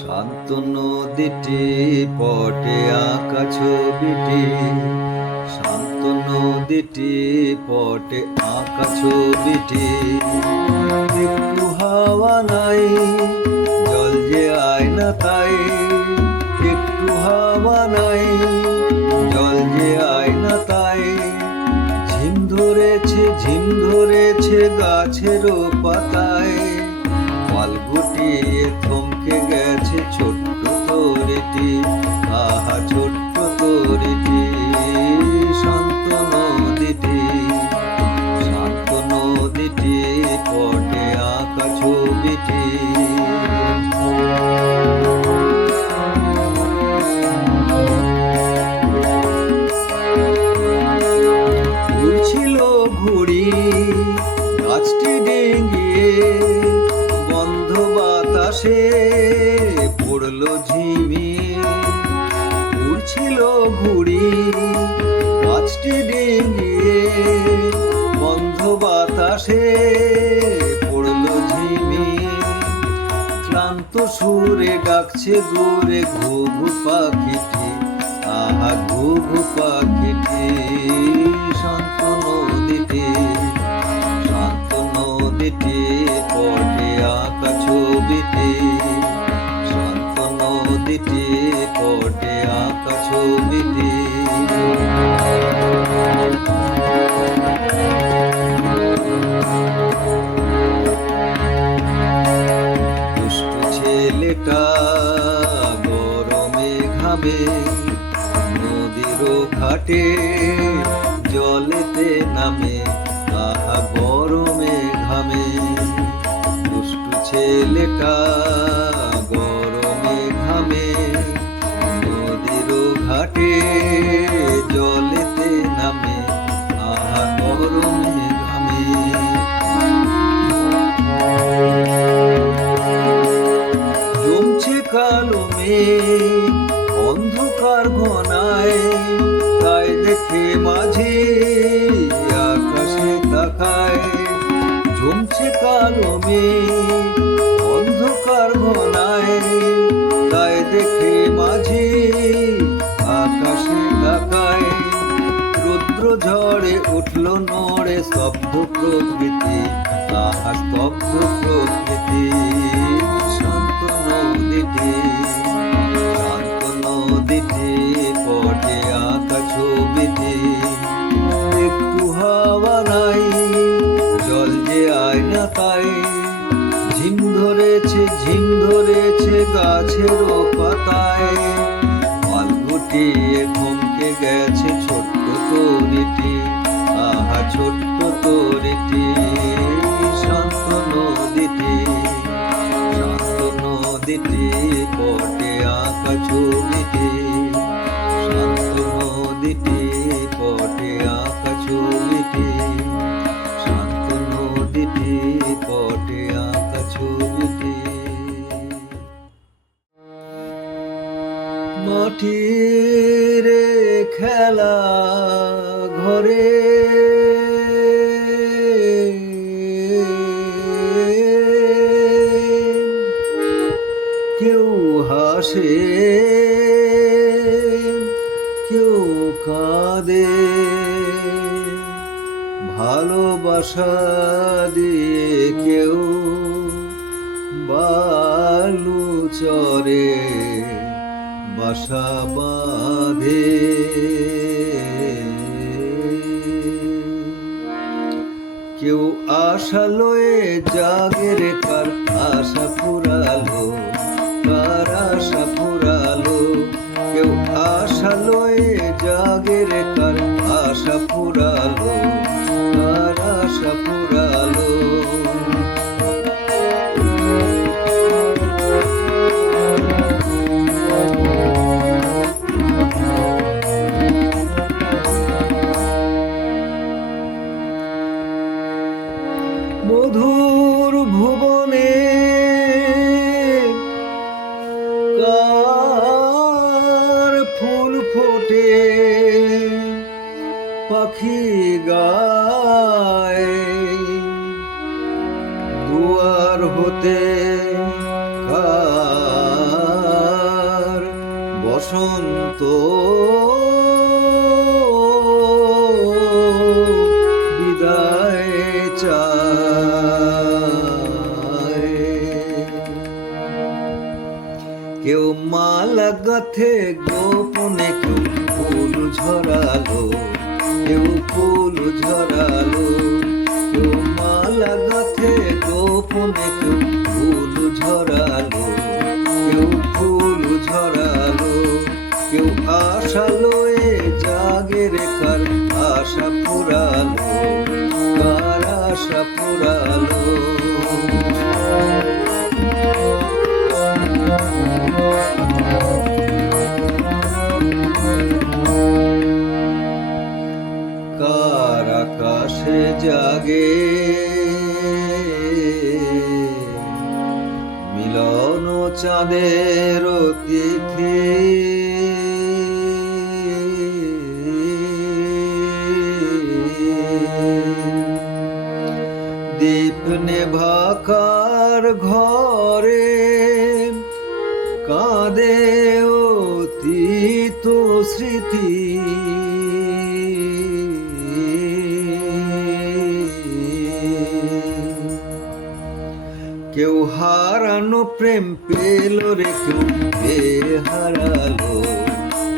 শান্ত নদীটি পটে আঁকা ছবিটি। শান্ত নদীটি পটে আঁকা ছবিটি। একটু হাওয়া নাই, জল যে আয় না তাই। একটু হাওয়া নাই, জল যে আয় না তাই। ঝিম ধরেছে ঝিম ধরেছে গাছেরও পাতায়। পাল থমকে গেছে ছোট্ট তরিটি আহা ছোট্ট তরিটি ঘুড়ি গাছটি ডেঙ্গিয়ে বন্ধ বাতাসে পড়ল ঝিমিয়ে ক্লান্ত সুরে ডাকছে দূরে ঘুঘু পাখিটি। আহা, ঘুঘু পাখিটি, শান্ত নদীটি শান্ত নদীটি, পটে আঁকা ছবিটি। শান্ত নদীটি, পটে আঁকা দুষ্টু ছেলেটা গরমে ঘামে নদীর ঘাটে জলেতে নামে আহা গরমে ঘামে দুষ্টু ছেলেটা মাঝে ঝিম ধরেছে গাছের পাতায়। গুটিয়ে থমকে গেছে ছোট্ট তরিটি আহা ছোট্ট তরিটি। মাটির খেলা ঘরে। কেউ হাসে কেউ কাঁদে। ভালোবাসা দিয়ে কেউ বালু চরে বাসা বাঁধে। কেউ আশা লয়ে জাগের কার আশা ফুরালো কার আশা ফুরালো কেউ আশা লয়ে ঝরালো কেউ ফুল ঝরালো। চাঁদের তিথি পেয়ে হারালো?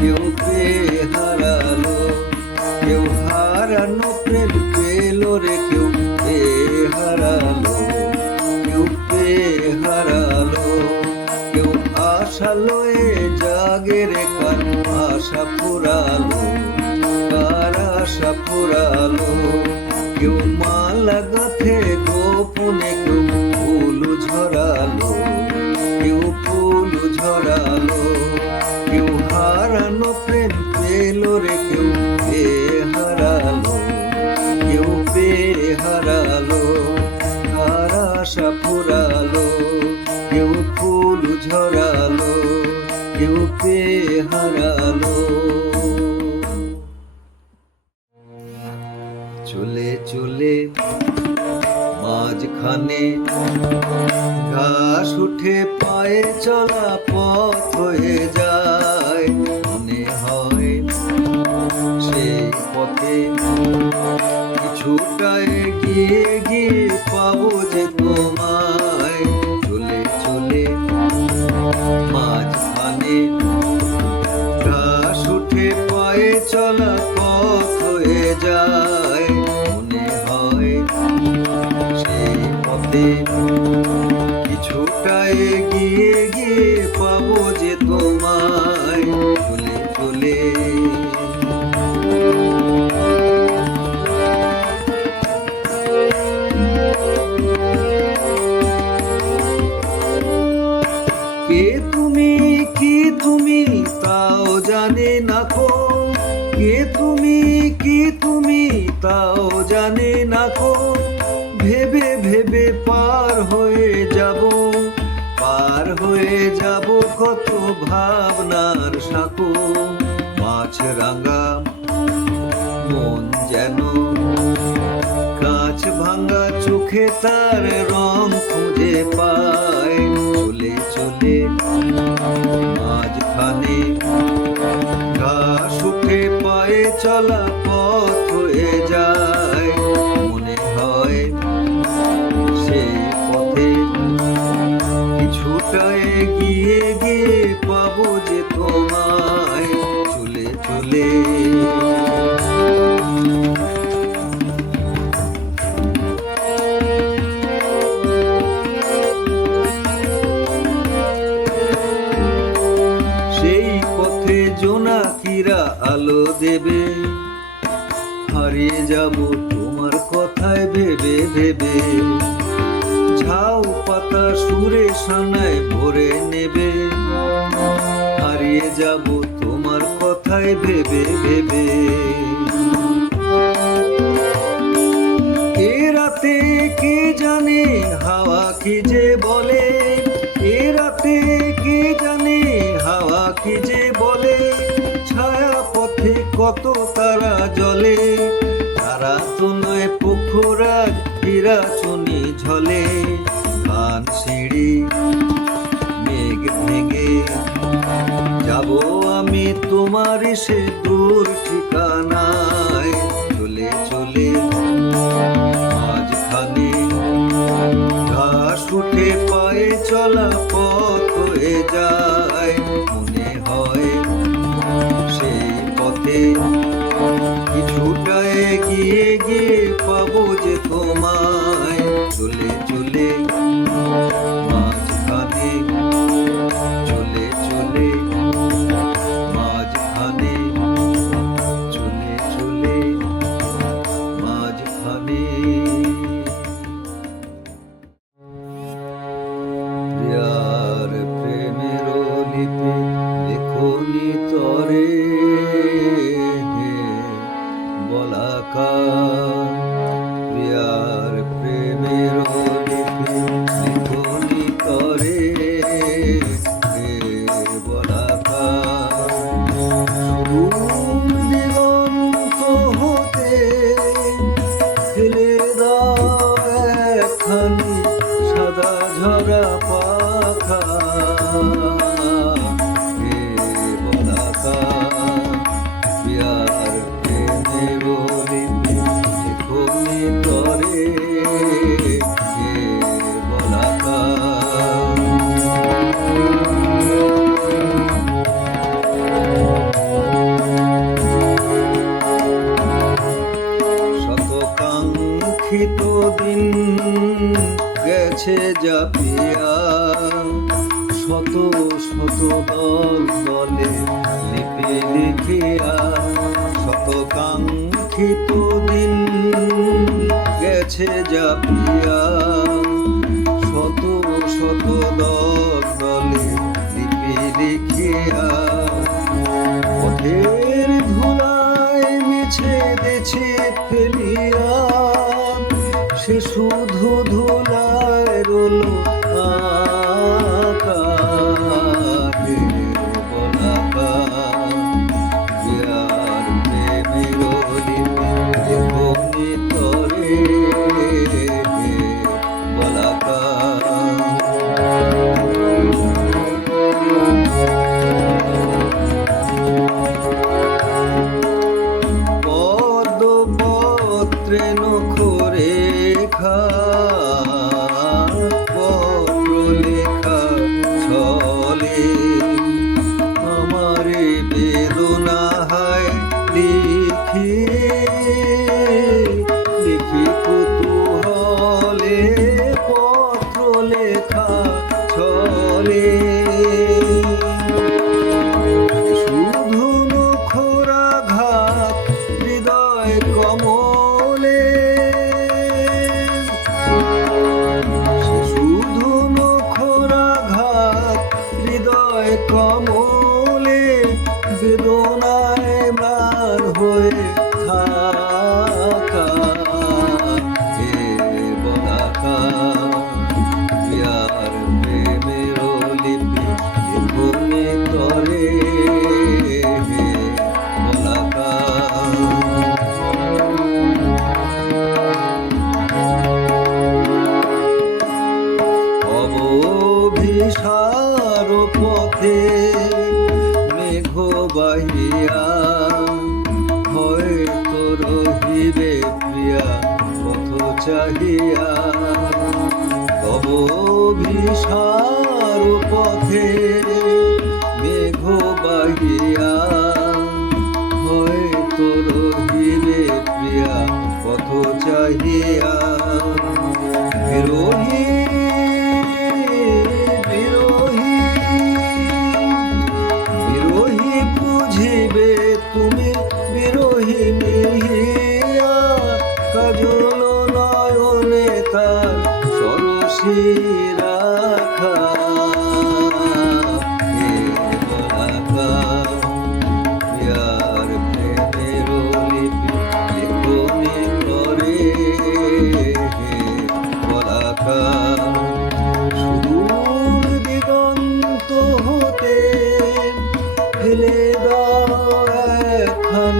কেউ পেয়ে হারালো? কেউ হারানো প্রেম পেল রে? কেউ পেয়ে হারালো? কেউ পেয়ে হারালো? কেউ আশালো এ জাগে রে কার আশা পুরালো কার আশা কেউ গোপনে কেউ পেয়ে জানে না কো। কে তুমি, কি তুমি, তাও জানে না কো। ভেবে ভেবে পার হয়ে যাব। পার হয়ে যাব কত ভাবনার সাঁকো। মাছ রাঙা, মন যেন কাঁচ ভাঙা, চোখে তার রং খুঁজে পায়। চলে মাঝখানে। ঘাস উঠে পায়ে চলা পথ হয়ে যায়। মনে হয় সেই পথে কিছুটা এগিয়ে গিয়ে পাবো যে তোমায়। চলে চলে যাব তোমার কথায় ভেবে ভেবে। ঝাউ পাতা সুরে সানায় ভরে নেবে। হারিয়ে যাব তোমার কথায় ভেবে ভেবে। চুনি ঝলে গান সিঁড়ি মেঘ ভেঙে। যাব আমি তোমার সে দূর ঠিকা দিন গেছে জাপিয়া শত শত দলে লিপি দেখিয়া পথের ধুলায় মিছে দেছে ফেলিয়া। সে শুধু ধুলায় রোলো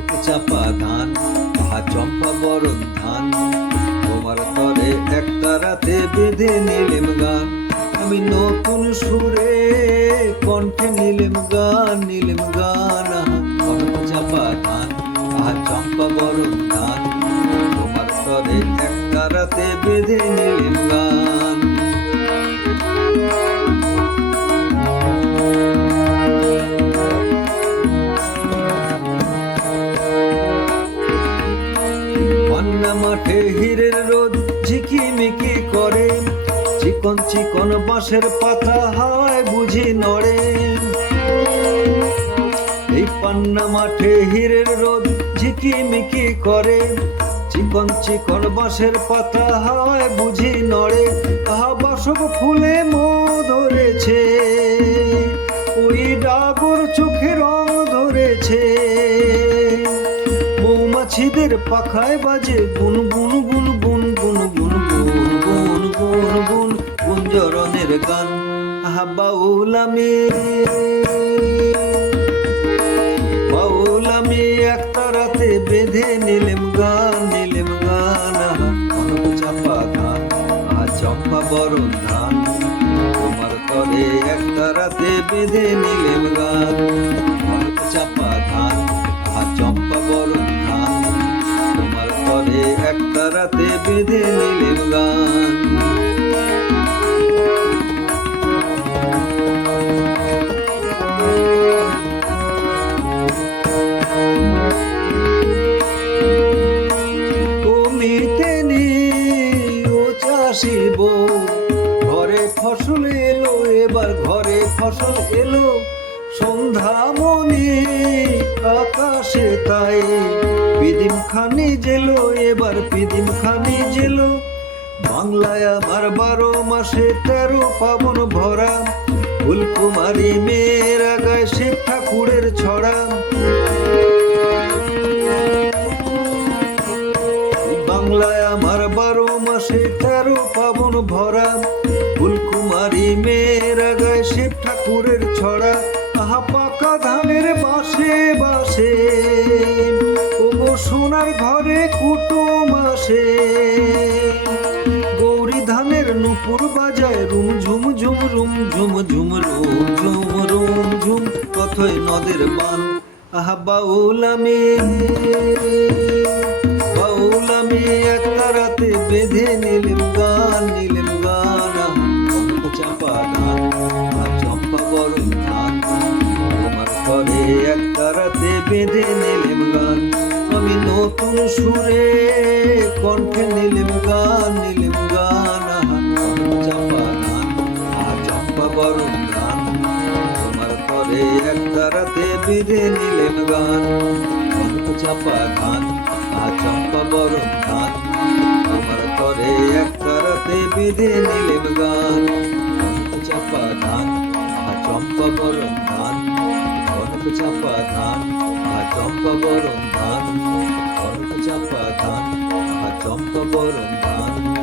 কনক চাপা ধান আহা চম্পা বরণ ধান। তোমার তরে এক তারাতে বেঁধে নিলেম গান। আমি নতুন সুরে কণ্ঠে নিলেম গান নিলেম গান। আহা চাপা ধান আহা চম্পা বরণ ধান। তোমার তরে এক তারাতে বেঁধে নিলেম গান। হীরের রোদ ঝিকিমিকি করে। চিকন চিকন বাঁশের পাতা হাওয়ায় বুঝি নড়ে। এই পান্না মাঠে হীরের রোদ ঝিকিমিকি করে। চিকন চিকন বাঁশের পাতা হাওয়ায় বুঝি নড়ে। আহা বাসক ফুলে মো ধরেছে। ওই ডাগর চোখে রং ধরেছে। মৌমাছিদের পাখায় বাজে গুন গুন গুন গুন গুন গুন গুন গুন গুন গুন গুঞ্জরনের গান। আহা বাউল আমি বাউল আমি এক তারাতে বেঁধে নিলেম গান নিলেম গান। চাপা ধান আহা চম্পা বরণ ধান তোমার তরে এক তারাতে বেঁধে নিলেম গান। বেঁধে নিলেম গান চাষিব ঘরে ফসল এলো এবার ঘরে ফসল এলো। সন্ধ্যামণি আকাশে তাই পিদিম খানি জেলো, এবার পিদিম খানি জেলো। বাংলায় আমার বারো মাসে তেরো পাবন ভরা। ফুলকুমারী মেয়েরা গায়ে শিব ঠাকুরের ছড়া। বাংলায় আমার বারো মাসে তেরো পাবন ভরা। বাসে ওগো সোনার ঘরে কুটুম আসে। গৌরী ধানের নুপুর বাজায় রুম ঝুম ঝুম রুম ঝুম ঝুম রুম ঝুম রুম ঝুম কথই নদের বান। আহা, বাউল আমি। বাউল আমি এক রাতে বেঁধে নিলেম গান নিলেম গান। চাপা আর চম্পা বরণ ধান। তোমার পরে এক রাতে বেঁধে নিলেম গান। আমি নতুন সুরে কণ্ঠে নিলেম গান নিলেম গান। চাপা ধান আর চম্পা বরণ ধান তোমার পরে এক রাতে বেঁধে নিলেম গান। কনক চাপা ধান আর চম্পা বরণ ধান তোমার তরে এক রাতে বেঁধে নিলেম গান। চাপা কনক চাপা আর চম্পা বরণ ধান কনক চাপা ধান চম্পা বরণ ধান